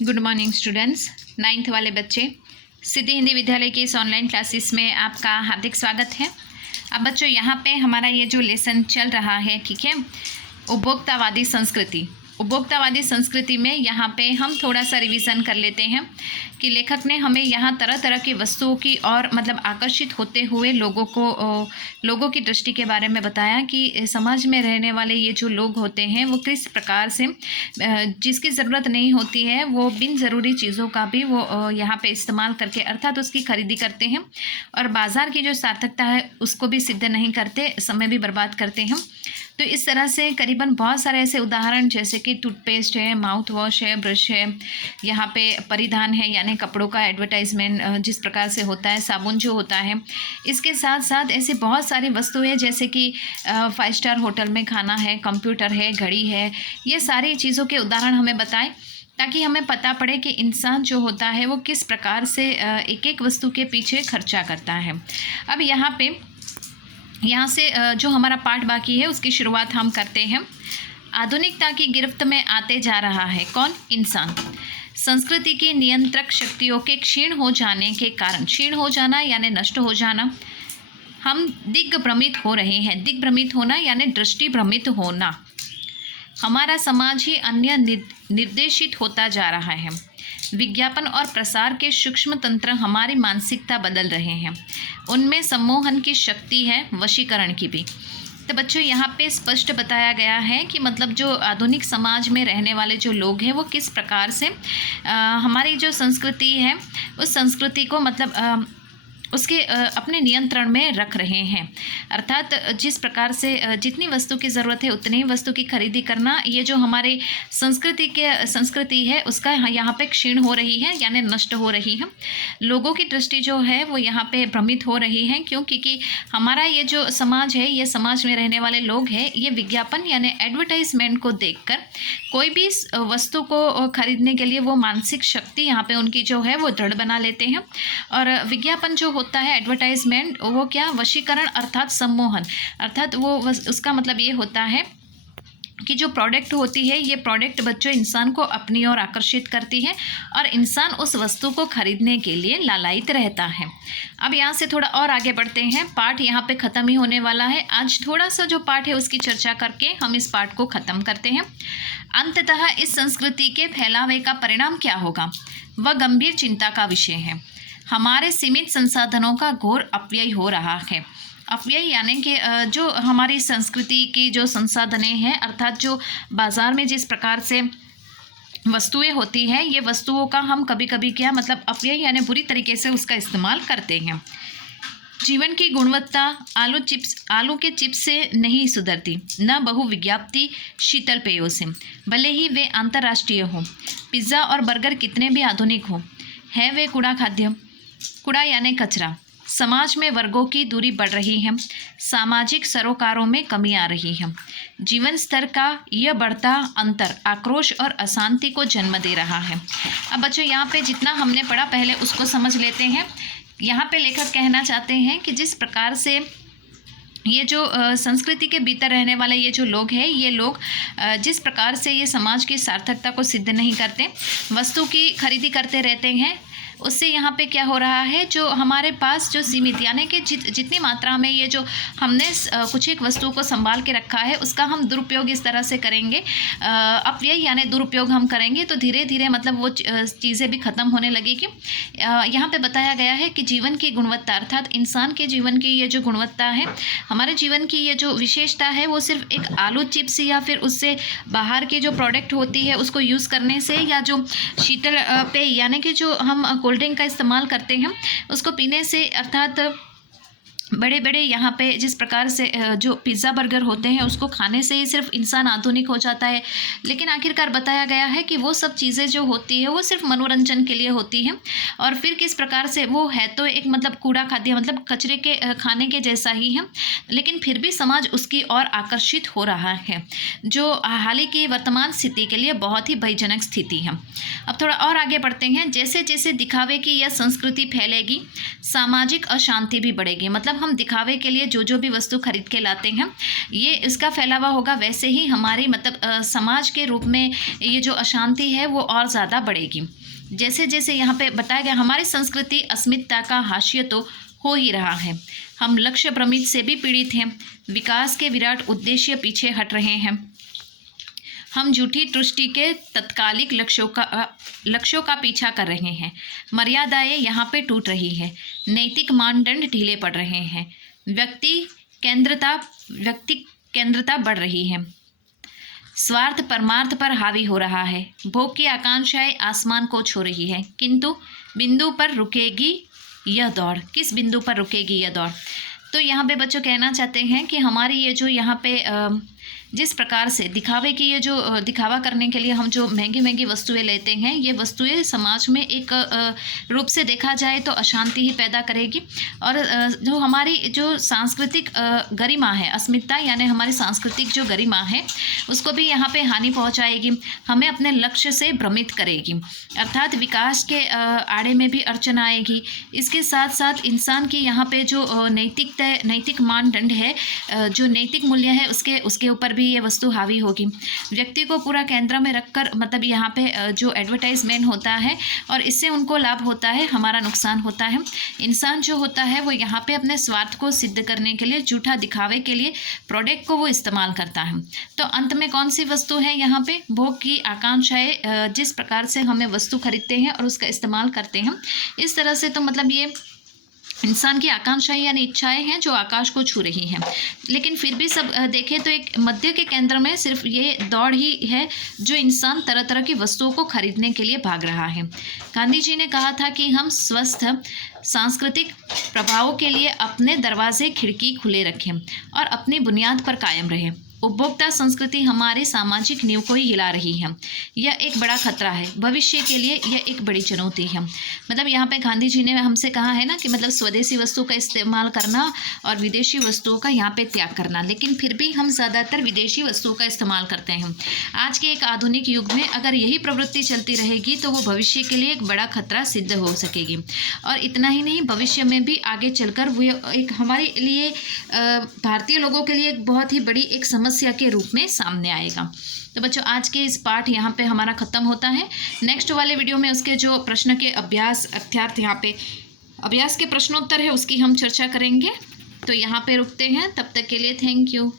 Good morning students. 9th वाले बच्चे, सिद्धि हिंदी विद्यालय की इस ऑनलाइन क्लासेस में आपका हार्दिक स्वागत है। अब बच्चों, यहाँ पे हमारा ये जो लेसन चल रहा है, ठीक है, उपभोक्तावादी संस्कृति। उपभोक्तावादी संस्कृति में यहाँ पे हम थोड़ा सा रिवीजन कर लेते हैं कि लेखक ने हमें यहाँ तरह तरह की वस्तुओं की और मतलब आकर्षित होते हुए लोगों की दृष्टि के बारे में बताया कि समाज में रहने वाले ये जो लोग होते हैं वो किस प्रकार से जिसकी ज़रूरत नहीं होती है वो बिन ज़रूरी चीज़ों का भी वो यहाँ पे इस्तेमाल करके अर्थात उसकी खरीदी करते हैं और बाज़ार की जो सार्थकता है उसको भी सिद्ध नहीं करते, समय भी बर्बाद करते हैं। तो इस तरह से करीबन बहुत सारे ऐसे उदाहरण जैसे कि टूथपेस्ट है, माउथ वॉश है, ब्रश है, यहाँ पे परिधान है यानी कपड़ों का एडवर्टाइजमेंट जिस प्रकार से होता है, साबुन जो होता है, इसके साथ साथ ऐसे बहुत सारी वस्तुएं जैसे कि 5 स्टार होटल में खाना है, कंप्यूटर है, घड़ी है, ये सारी चीज़ों के उदाहरण हमें बताएं ताकि हमें पता पड़े कि इंसान जो होता है वो किस प्रकार से एक एक वस्तु के पीछे खर्चा करता है। अब यहाँ से जो हमारा पाठ बाकी है उसकी शुरुआत हम करते हैं। आधुनिकता की गिरफ्त में आते जा रहा है कौन? इंसान। संस्कृति की नियंत्रक शक्तियों के क्षीण हो जाने के कारण, क्षीण हो जाना यानी नष्ट हो जाना, हम दिग्भ्रमित हो रहे हैं। दिग्भ्रमित होना यानी दृष्टि भ्रमित होना। हमारा समाज ही अन्य निर्देशित होता जा रहा है। विज्ञापन और प्रसार के सूक्ष्म तंत्र हमारी मानसिकता बदल रहे हैं। उनमें सम्मोहन की शक्ति है, वशीकरण की भी। तो बच्चों, यहाँ पे स्पष्ट बताया गया है कि मतलब जो आधुनिक समाज में रहने वाले जो लोग हैं वो किस प्रकार से हमारी जो संस्कृति है उस संस्कृति को मतलब उसके अपने नियंत्रण में रख रहे हैं। अर्थात जिस प्रकार से जितनी वस्तु की ज़रूरत है उतनी ही वस्तु की खरीदी करना, ये जो हमारी संस्कृति है उसका यहाँ पे क्षीण हो रही है यानी नष्ट हो रही है। लोगों की दृष्टि जो है वो यहाँ पे भ्रमित हो रही है क्योंकि हमारा ये जो समाज है, ये समाज में रहने वाले लोग हैं, ये विज्ञापन यानी एडवर्टाइजमेंट को देखकर कोई भी वस्तु को खरीदने के लिए वो मानसिक शक्ति यहाँ पे उनकी जो है वो दृढ़ बना लेते हैं। और विज्ञापन जो होता है, एडवर्टाइजमेंट, वो क्या? वशीकरण अर्थात सम्मोहन। अर्थात वो उसका मतलब ये होता है कि जो प्रोडक्ट होती है ये प्रोडक्ट बच्चों इंसान को अपनी ओर आकर्षित करती है और इंसान उस वस्तु को खरीदने के लिए लालायित रहता है। अब यहाँ से थोड़ा और आगे बढ़ते हैं। पाठ यहाँ पे ख़त्म ही होने वाला है। आज थोड़ा सा जो पाठ है उसकी चर्चा करके हम इस पाठ को ख़त्म करते हैं। अंततः इस संस्कृति के फैलावे का परिणाम क्या होगा, वह गंभीर चिंता का विषय है। हमारे सीमित संसाधनों का घोर अपव्यय हो रहा है। अपव्यय यानी कि जो हमारी संस्कृति की जो संसाधनें हैं, अर्थात जो बाज़ार में जिस प्रकार से वस्तुएं होती हैं, ये वस्तुओं का हम कभी कभी क्या मतलब अपव्यय यानी बुरी तरीके से उसका इस्तेमाल करते हैं। जीवन की गुणवत्ता आलू के चिप्स से नहीं सुधरती, न बहुविज्ञाप्ति शीतल पेयों से, भले ही वे अंतर्राष्ट्रीय हों। पिज़्ज़ा और बर्गर कितने भी आधुनिक हों, है वे कूड़ा खाद्य। कूड़ा यानी कचरा। समाज में वर्गों की दूरी बढ़ रही है, सामाजिक सरोकारों में कमी आ रही है। जीवन स्तर का यह बढ़ता अंतर आक्रोश और अशांति को जन्म दे रहा है। अब बच्चों, यहाँ पे जितना हमने पढ़ा पहले उसको समझ लेते हैं। यहाँ पे लेखक कहना चाहते हैं कि जिस प्रकार से ये जो संस्कृति के भीतर रहने वाले ये जो लोग हैं, ये लोग जिस प्रकार से ये समाज की सार्थकता को सिद्ध नहीं करते, वस्तु की खरीदी करते रहते हैं, उससे यहाँ पे क्या हो रहा है, जो हमारे पास जो सीमित यानी कि जितनी मात्रा में ये जो हमने कुछ एक वस्तुओं को संभाल के रखा है उसका हम दुरुपयोग इस तरह से करेंगे, अपव्यय यानी दुरुपयोग हम करेंगे तो धीरे धीरे मतलब वो चीज़ें भी ख़त्म होने लगेगी। यहाँ पे बताया गया है कि जीवन की गुणवत्ता अर्थात इंसान के जीवन की ये जो गुणवत्ता है, हमारे जीवन की ये जो विशेषता है, वो सिर्फ एक आलू चिप्स या फिर उससे बाहर की जो प्रोडक्ट होती है उसको यूज़ करने से, या जो शीतल पेय यानी कि जो हम कोल्ड ड्रिंक का इस्तेमाल करते हैं उसको पीने से, अर्थात बड़े बड़े यहाँ पे जिस प्रकार से जो पिज़्ज़ा बर्गर होते हैं उसको खाने से ही सिर्फ इंसान आधुनिक हो जाता है। लेकिन आखिरकार बताया गया है कि वो सब चीज़ें जो होती है वो सिर्फ मनोरंजन के लिए होती हैं और फिर किस प्रकार से वो है तो एक मतलब कूड़ा खाद्य मतलब कचरे के खाने के जैसा ही है, लेकिन फिर भी समाज उसकी ओर आकर्षित हो रहा है, जो हाल ही की वर्तमान स्थिति के लिए बहुत ही भयजनक स्थिति है। अब थोड़ा और आगे बढ़ते हैं। जैसे जैसे दिखावे की यह संस्कृति फैलेगी, सामाजिक अशांति भी बढ़ेगी। मतलब मतलब हम दिखावे के लिए जो जो भी वस्तु खरीद के लाते हैं ये इसका फैलावा होगा, वैसे ही हमारे मतलब समाज के रूप में ये जो अशांति है वो और ज़्यादा बढ़ेगी। जैसे जैसे यहाँ पे बताया गया, हमारी संस्कृति अस्मिता का हाशिया तो हो ही रहा है। हम लक्ष्य भ्रमित से भी पीड़ित हैं, विकास के विराट उद्देश्य पीछे हट रहे हैं। हम झूठी दृष्टि के तत्कालिक लक्ष्यों का पीछा कर रहे हैं। मर्यादाएं यहाँ पे टूट रही है, नैतिक मानदंड ढीले पड़ रहे हैं, व्यक्ति केंद्रता बढ़ रही है, स्वार्थ परमार्थ पर हावी हो रहा है, भोग की आकांक्षाएं आसमान को छू रही है। किंतु बिंदु पर रुकेगी यह दौड़। किस बिंदु पर रुकेगी यह दौड़? तो यहाँ पे बच्चों कहना चाहते हैं कि हमारी ये जो यहाँ पे जिस प्रकार से दिखावे की ये जो दिखावा करने के लिए हम जो महंगी महंगी वस्तुएं लेते हैं, ये वस्तुएं समाज में एक रूप से देखा जाए तो अशांति ही पैदा करेगी। और जो हमारी जो सांस्कृतिक गरिमा है, अस्मिता यानी हमारी सांस्कृतिक जो गरिमा है, उसको भी यहाँ पे हानि पहुँचाएगी, हमें अपने लक्ष्य से भ्रमित करेगी, अर्थात विकास के आड़े में भी अड़चन आएगी। इसके साथ साथ इंसान की यहाँ पे जो नैतिक मानदंड है, जो नैतिक मूल्य है, उसके ऊपर भी ये वस्तु हावी होगी। व्यक्ति को पूरा केंद्र में रखकर मतलब यहाँ पे जो एडवर्टाइजमेंट होता है और इससे उनको लाभ होता है, हमारा नुकसान होता है। इंसान जो होता है वो यहाँ पे अपने स्वार्थ को सिद्ध करने के लिए, झूठा दिखावे के लिए प्रोडक्ट को वो इस्तेमाल करता है। तो अंत में कौन सी वस्तु है यहाँ पे? भोग की आकांक्षाएं, जिस प्रकार से हमें वस्तु खरीदते हैं और उसका इस्तेमाल करते हैं, इस तरह से तो मतलब ये इंसान की आकांक्षाएं यानी इच्छाएं हैं जो आकाश को छू रही हैं। लेकिन फिर भी सब देखें तो एक मध्य के केंद्र में सिर्फ ये दौड़ ही है जो इंसान तरह तरह की वस्तुओं को खरीदने के लिए भाग रहा है। गांधी जी ने कहा था कि हम स्वस्थ सांस्कृतिक प्रभावों के लिए अपने दरवाजे खिड़की खुले रखें और अपनी बुनियाद पर कायम रहें। उपभोक्ता संस्कृति हमारे सामाजिक नींव को ही हिला रही है। यह एक बड़ा खतरा है, भविष्य के लिए यह एक बड़ी चुनौती है। मतलब यहाँ पे गांधी जी ने हमसे कहा है ना कि मतलब स्वदेशी वस्तु का इस्तेमाल करना और विदेशी वस्तुओं का यहाँ पे त्याग करना, लेकिन फिर भी हम ज़्यादातर विदेशी वस्तुओं का इस्तेमाल करते हैं। आज के एक आधुनिक युग में अगर यही प्रवृत्ति चलती रहेगी तो वो भविष्य के लिए एक बड़ा खतरा सिद्ध हो सकेगी। और इतना ही नहीं, भविष्य में भी आगे चलकर वो एक हमारे लिए भारतीय लोगों के लिए एक बहुत ही बड़ी एक समस्या के रूप में सामने आएगा। तो बच्चों आज के इस पाठ यहाँ पे हमारा ख़त्म होता है। नेक्स्ट वाले वीडियो में उसके जो प्रश्न के अभ्यास अर्थात यहाँ पे अभ्यास के प्रश्नोत्तर है उसकी हम चर्चा करेंगे। तो यहाँ पे रुकते हैं, तब तक के लिए थैंक यू।